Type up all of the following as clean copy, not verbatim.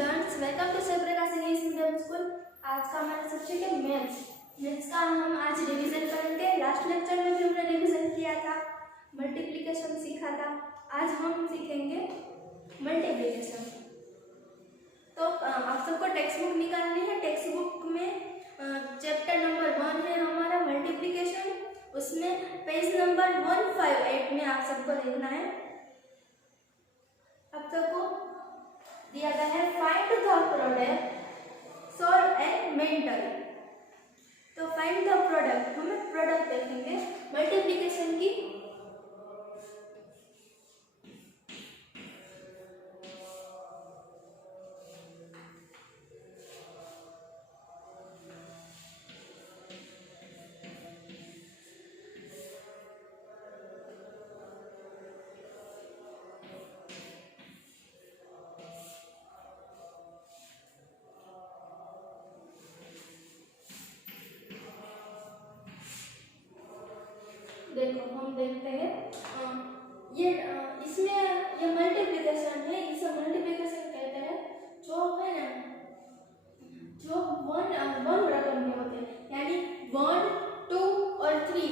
Students, welcome to separate English medium school. आज का हमारा सब्जेक्ट है मैथ्स का हम आज रिवीजन करेंगे। लास्ट लेक्चर में भी हमने रिवीजन किया था, मल्टीप्लिकेशन सीखा था। आज हम सीखेंगे मल्टीप्लिकेशन। तो आप सबको टेक्स्ट बुक निकालनी है। टेक्स्ट बुक में चैप्टर नंबर 1 है हमारा मल्टीप्लिकेशन, उसमें पेज नंबर 158 में आप सबको देखना है। आप सबको दिया गया है find the product solve and mental. तो फाइंड द प्रोडक्ट, हमें प्रोडक्ट देखेंगे मल्टीप्लिकेशन की। देखो हम देखते हैं ये इसमें ये मल्टीप्लिकेशन है। इसे मल्टीप्लिकेशन कहते हैं। जो है ना, जो वन रकम के होते हैं, यानी 1, 2 और 3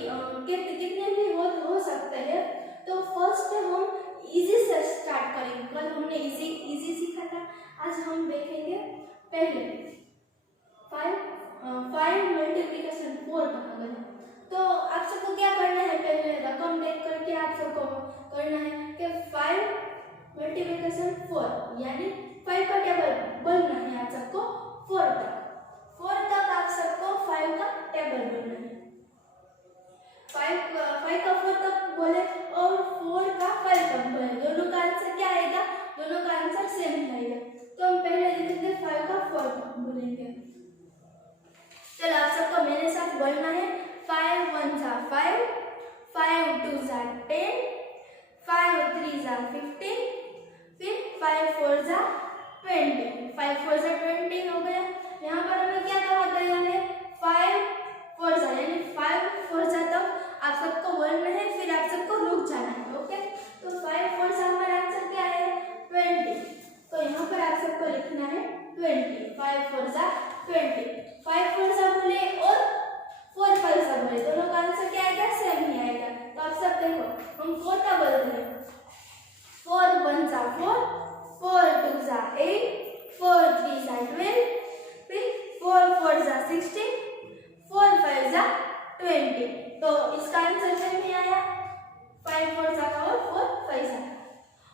कितने भी हो सकते हैं। तो फर्स्ट हम इजी से स्टार्ट करेंगे। कल हमने इजी सीखा था, आज हम देखेंगे पहले 5 मल्टीप्लिकेशन 4 कहाँ गए। तो आप सबको क्या करना है, पहले रकम देख करके आप सबको करना है कि 5 मल्टीप्लिकेशन 4, यानी 5 का टेबल बनना है आप सबको 4 तक आप सबको 5 का टेबल बनना है। 5 का 4 तक बोले और 4 का 5 तक बोले, दोनों का आंसर क्या आएगा? दोनों का आंसर सेम आएगा। तो हम पहले लिखेंगे 5 का 4 तक बोलेंगे। चलो आप सबको मेरे साथ बोलना है 5 1 जा 5, 5 2 जा 10, 5 3 जा 15, फिर 5 4 जा 20। 5 4 जा 20 हो गया। यहाँ पर हमें क्या कहा गया है? 5 4 जा, यानी 5 4 जा तक आप सबको बोलना है, फिर आप सबको रुक जाना है। ओके, तो 5 4 जा हमारा आंसर क्या है? 20। तो यहाँ पर आप सबको लिखना है 20। 5 4 जा 20, 5 4 जा बोले और 4 5 जा बोले, दोनों का आंसर क्या आएगा? सेम ही आएगा। तो आप सब देखो, हम 4 का बोल रहे हैं। 4 1 जा 4, 4 2 जा 8, 4 3 जा 12, फिर 4 4 जा 16, 4 5 जा 20। तो इसका आंसर सेम ही आया, 5 4 जा का और 4 5 जा।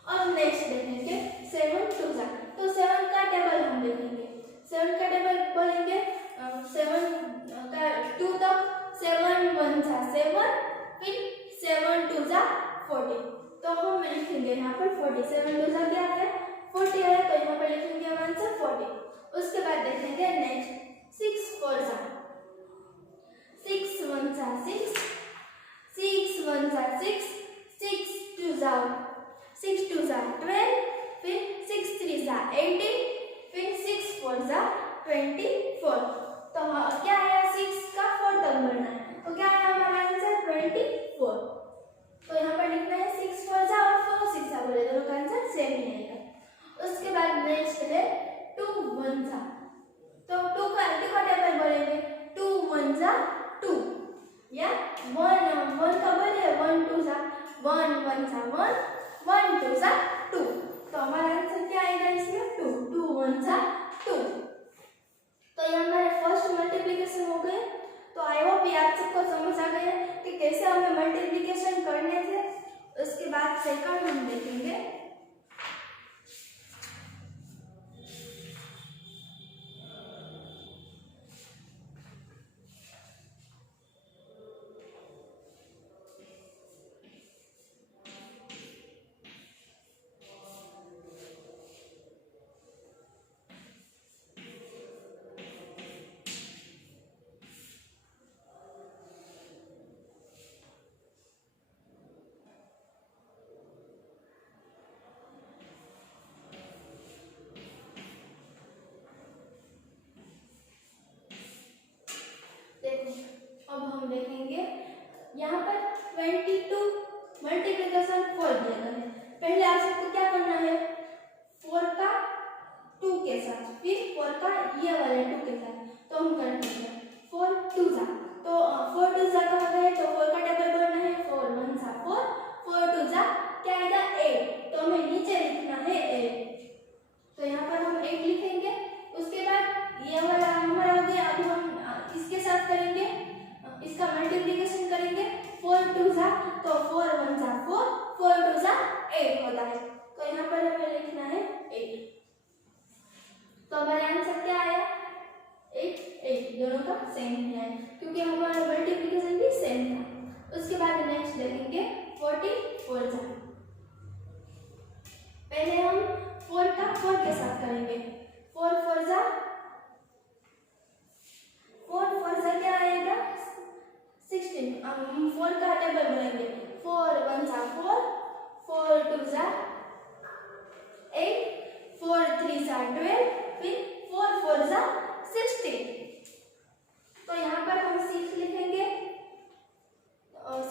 और नेक्स्ट देखेंगे 7 2 जा। तो 7 का टेबल हम देखेंगे। 7 का टेबल बोलेंगे 7 का 2 तक 7 1 जा 7, फिर 7 2 जा 40। तो हम लिखेंगे यहाँ पर 40। 7 2 जा क्या है? 40 है, तो यहाँ पर लिखेंगे हम आंसर 40। उसके बाद देखेंगे नेक्स्ट 6 4 जा 6 1 जा 6, 6 1 जा 6, 6 2 जा 12, फिर 6 3 जा 18, फिर 6 4 जा 24। तो क्या आया? 6 का 4 तक बढ़ना है, तो क्या आया हमारा आंसर? 24। तो यहाँ पर लिखना है 6 4 जा और 4 6 जा बोले, दोनों का आंसर सेम ही आएगा। उसके बाद नेक्स्ट है 2 1 जा। तो 2 का टेबल बोलेंगे 2 1 जा 2, या 1 का बोले 1 2 जा 1 1 जा 1, 1 2 जा 2। तो हमारा आंसर क्या आएगा इसमें? 2 2 1 जा 2। तो ये हमारे फर्स्ट मल्टीप्लिकेशन हो गए। तो आई होप ये आप सबको समझ आ गया कि कैसे हमें मल्टीप्लिकेशन करने थे। उसके बाद सेकंड हम देखेंगे अब हम देखेंगे यहाँ पर 22 मल्टीप्लिकेशन 4 दिया गया है। पहले आप सबको क्या करना है? 4 का 2 के साथ 2 के साथ, तो हम कर सकते हैं 4 2 जा, तो 4 2 जा का होता है, तो 4 का टेबल बोलना है 4 1 जा 4, 4 2 जा क्या आएगा 8, तो हमें नीचे लिखना है 8, तो यहाँ पर हम 8 लिखेंगे। उसके बाद ये वाला हमारा हो गया। अभी हम इसके साथ करेंगे, इसका मल्टीप्लिकेशन करेंगे 4 2 जा, तो 4 1 जा 4, 4 2 जा 8 होता है, तो यहाँ पर हमें लिखना है 8, तो हमारा आंसर क्या आया 8 8, दोनों का सेम है क्योंकि हमारा मल्टीप्लिकेशन भी सेम था। उसके बाद नेक्स्ट देखेंगे 44 जा। पहले हम 4 का 4 के साथ करेंगे, 4 4 जा, 4 4 जा क्या आएगा 16, हम 4 का टेबल बनाएंगे 4 1 जा 4, 4 2 जा 8, 4 3 जा 12, फिर 4 4 जा 16, तो यहाँ पर हम 6 लिखेंगे,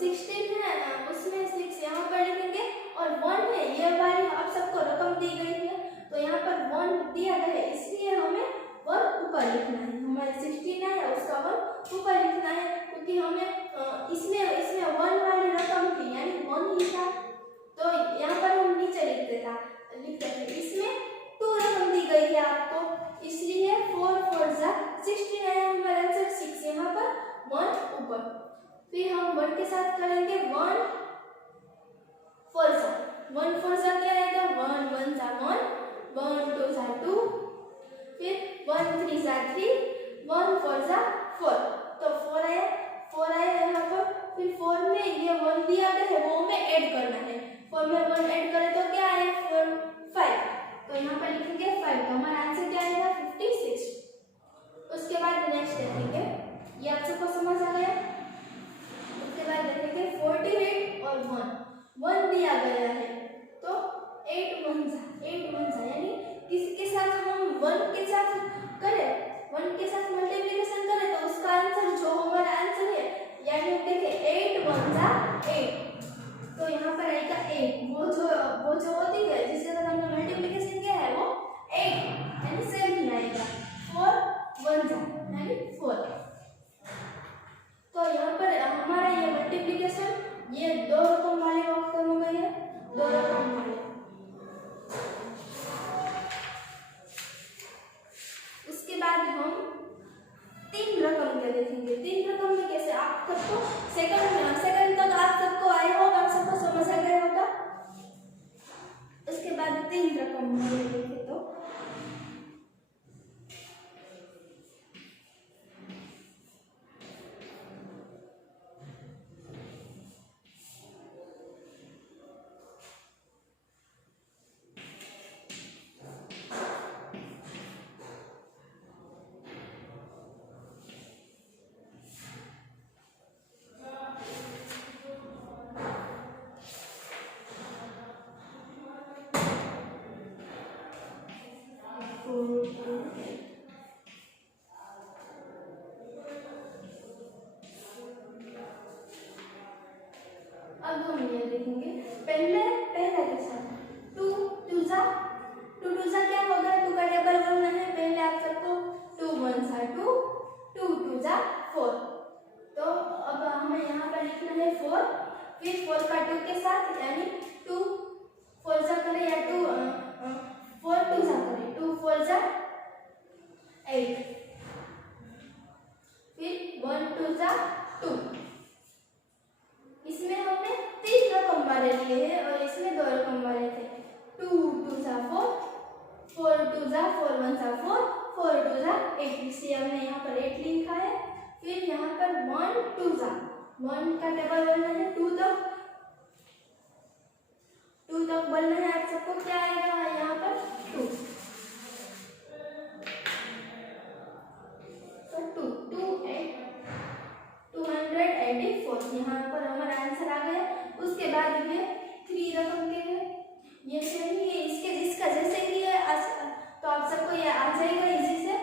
16 है उसमें 6 यहाँ पर लिखेंगे, और 1 है ये वाली आप सबको रकम दी गई है, तो यहाँ पर 1 दिया गया है इसलिए हमें 1 ऊपर लिखना है, हमारे 16 है उसका 1 ऊपर लिखना है, क्योंकि हमें इसमें 1 वाली रकम थी यानी 1 ही था, तो यहाँ पर हम नीचे लिखते थे इसमें 2 रकम दी गई है आपको, इसलिए 4 4 जा 16 है हमारा आंसर, 6 यहाँ पर 1 ऊपर। फिर हम 1 के साथ करेंगे 1 4 जा, 1 4 जा क्या आएगा 1 1 जा 1, 1 2 जा 2, फिर 1 3 जा 3, 1 4 जा 4, तो 4 आया यहाँ पर, फिर 4 में ये 1 दिया गया है वो हमें ऐड करना है, 4 में 1 ऐड करें तो क्या आए 4 5, तो यहाँ पर लिखेंगे 5, तो हमारा आंसर क्या आएगा 56। उसके बाद नेक्स्ट देखेंगे, ये आप सबको समझ आ गया। उसके बाद देखेंगे 48 और 1 दिया गया है, तो 8 1 जा यानी किसके साथ हम 1 के साथ करें, 1 के साथ मल्टीप्लिकेशन करें तो उसका आंसर जो हमारा आंसर है यानी देखें 8 1 जा 8, तो यहाँ पर आएगा 8, वो जो होती है जिसके साथ हमने मल्टीप्लिकेशन किया है वो 8 यानी सेम ही आएगा, 4 1 जा यानी 4, तो यहाँ पर हमारा ये मल्टीप्लिकेशन ये 2 रकम वाले खत्म हो गई है, 2 रकम वाले। उसके बाद हम 3 रकम के देखेंगे, 3 रकम में कैसे आप सबको सेकंड तक आप सबको आया होगा, आप सबको समझ आ गया होगा। उसके बाद 3 रकम में देखें तो अब हम ये देखेंगे पहला के साथ 2 2 जा क्या होगा, 2 का टेबल बोलना है, पहले आप सबको 2 1 जा 2, 2 2 जा 4, तो अब हमें यहाँ पर लिखना है 4, फिर 4 का 2 के साथ यानी 2 4 जा करें या 2 4 2 जा करें, 2 4 जा 8, फिर 1 2 जा 2, इसमें हमने 3 रकम वाले लिए हैं और इसमें 2 रकम वाले थे, 2 2 जा 4, 4 2 जा 4 1 जा 4, 4 2 जा 8, इसलिए हमने यहाँ पर 8 लिखा है। फिर यहाँ पर 1 2 जा 1 का टेबल बोलना है, 2 तक बोलना है, आप सबको क्या आएगा यहाँ पर 2, तो 284, यहाँ पर हमारा आंसर आ गया। उसके बाद ये 3 रकम के हैं, ये सेम ही है, इसके जिसका जैसे ही है तो आप सबको ये आ जाएगा इसी से,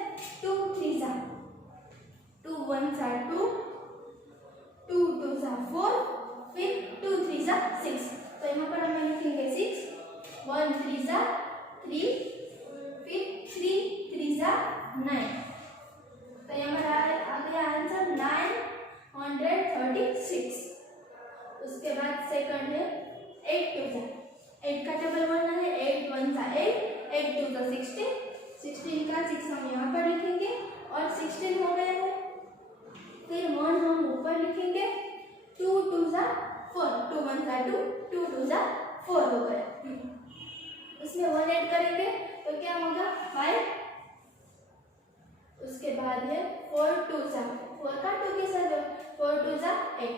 2 3 जा 2 1 जा 2, 2 2 जा 4, फिर 2 3 जा 6, तो यहाँ पर हम लिखेंगे 6, 1 3 जा 3, तो 16, 16 का 6 हम यहाँ पर लिखेंगे और 16 हो गया है। फिर 1 हम ऊपर लिखेंगे, 2 2 जा 4, 2 1 जा 2, 2 2 जा 4 हो गया। उसमें 1 ऐड करेंगे तो क्या होगा 5। उसके बाद है 4 2 जा 4 का 2 के साथ 4 2 जा 8।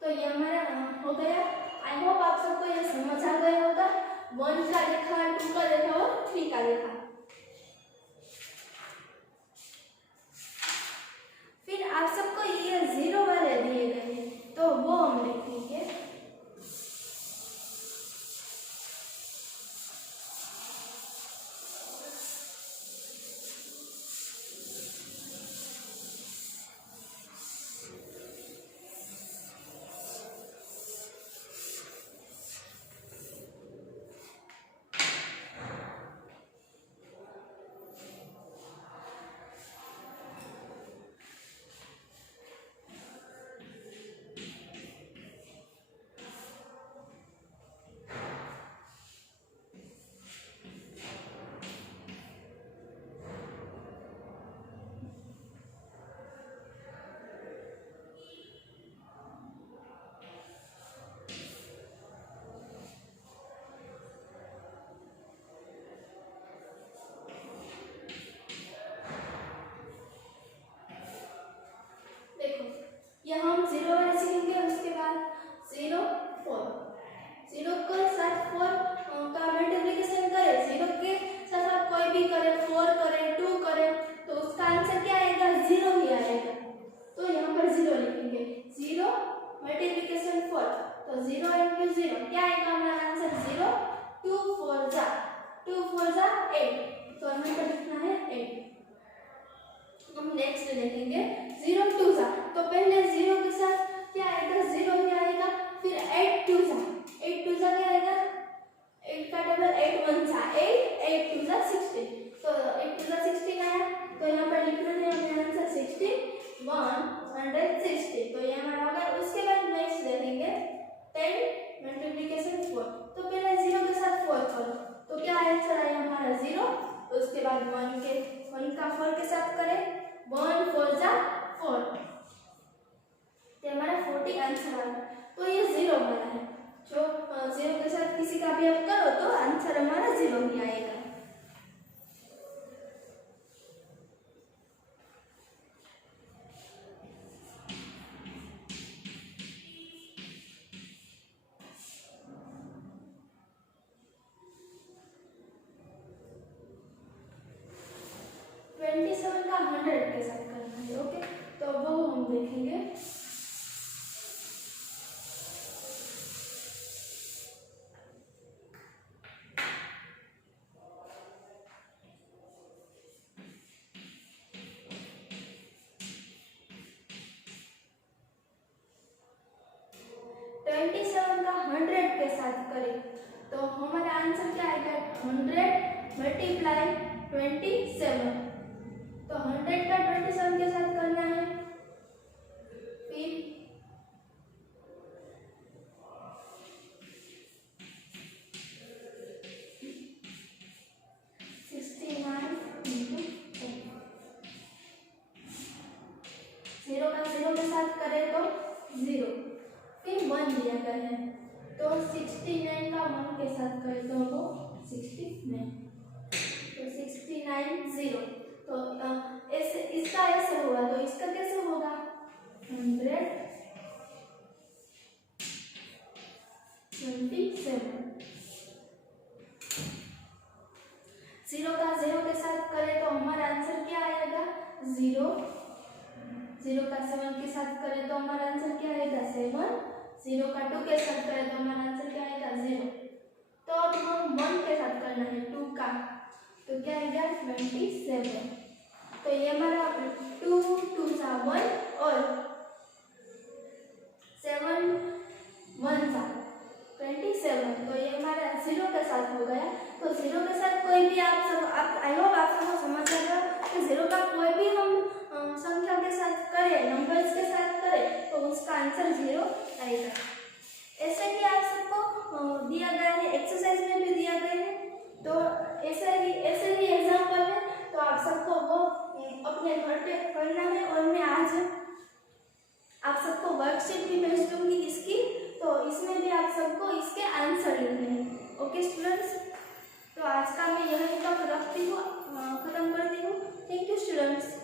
तो ये हमारा हो गया। आई होप आप सबको ये समझ आ गया होगा। 1 का देखा, 2 का देखा और 3 का देखा। फिर आप सबको ये 0 वाले दिए गए हैं तो वो हम लिखेंगे। ये हम 0 वाले सीखेंगे। उसके बाद 0 4, 0 के साथ 4 का मल्टीप्लिकेशन करें, 0 के साथ आप कोई भी करें, 4 करें, 2 करें, तो उसका आंसर क्या आएगा 0 ही आएगा। तो यहाँ पर 0 लिखेंगे। 0 मल्टीप्लिकेशन 4, तो 0 into 0 क्या आएगा हमारा आंसर 0। 2 4 जा 8, तो हमें पर लिखना है 8। हम नेक्स्ट लिखेंगे 0 2 जा, तो पहले 0 के साथ क्या आएगा 0 ही आएगा। फिर 8 2 जा, 8 2 जा क्या आएगा 8 का डबल 8 1 जा 8, 8 2 जा 16, तो 8 2 जा 16 आया। तो यहाँ पर लिखना है हमें आंसर 16 160, तो ये हमारा होगा। उसके बाद नेक्स्ट देखेंगे 10 मल्टीप्लिकेशन 4, तो पहले 0 के साथ 4 करो, तो क्या आंसर आया हमारा 0। उसके बाद 1 का 4 के साथ करें, 1 4 जा 4, तो हमारा 40 आंसर आया। तो ये 0 वाला है। जो 0 के साथ किसी का भी आप करो तो आंसर हमारा 0 ही आएगा। का 100 के साथ करना है। ओके, तो वो हम देखेंगे। का 100 के साथ करें तो हमारा आंसर क्या आएगा 100 मल्टीप्लाई 27, तो 100 का 27 के साथ करना है। फिर 69 0 का 0 के साथ करें तो 0, फिर 1 दिया गया है तो 69 का 1 के साथ करें तो वो 69, तो 69 0, तो ऐसे इसका ऐसे होगा तो इसका कैसे होगा 127, 0 का 0 के साथ करें तो हमारा आंसर क्या आएगा 0, 0 का 7 के साथ करें तो हमारा आंसर क्या आएगा 7, 0 का 2 के साथ करें तो हमारा आंसर क्या आएगा 0। तो अब हम 1 के साथ करना है 2 का, तो क्या आएगा 27, तो ये हमारा 2 2 सा 1 और 7 1 सा 27, तो ये हमारा 0 के साथ हो गया। तो 0 के साथ कोई भी आप आई होप आप सबको समझ आ गया कि 0 का कोई भी हम संख्या के साथ करें, नंबर्स के साथ करें तो उसका आंसर 0 आएगा। ऐसे ही आप सबको दिया गया है, एक्सरसाइज में भी दिया गया है। तो ऐसे ही एग्जाम्पल है, तो आप सबको वो अपने घर पे करना है। और मैं आज आप सबको वर्कशीट भी भेज दूंगी इसकी, तो इसमें भी आप सबको इसके आंसर लिखने हैं। ओके स्टूडेंट्स, तो आज का मैं यहीं तक रखती हूँ, खत्म करती हूँ। Thank you students.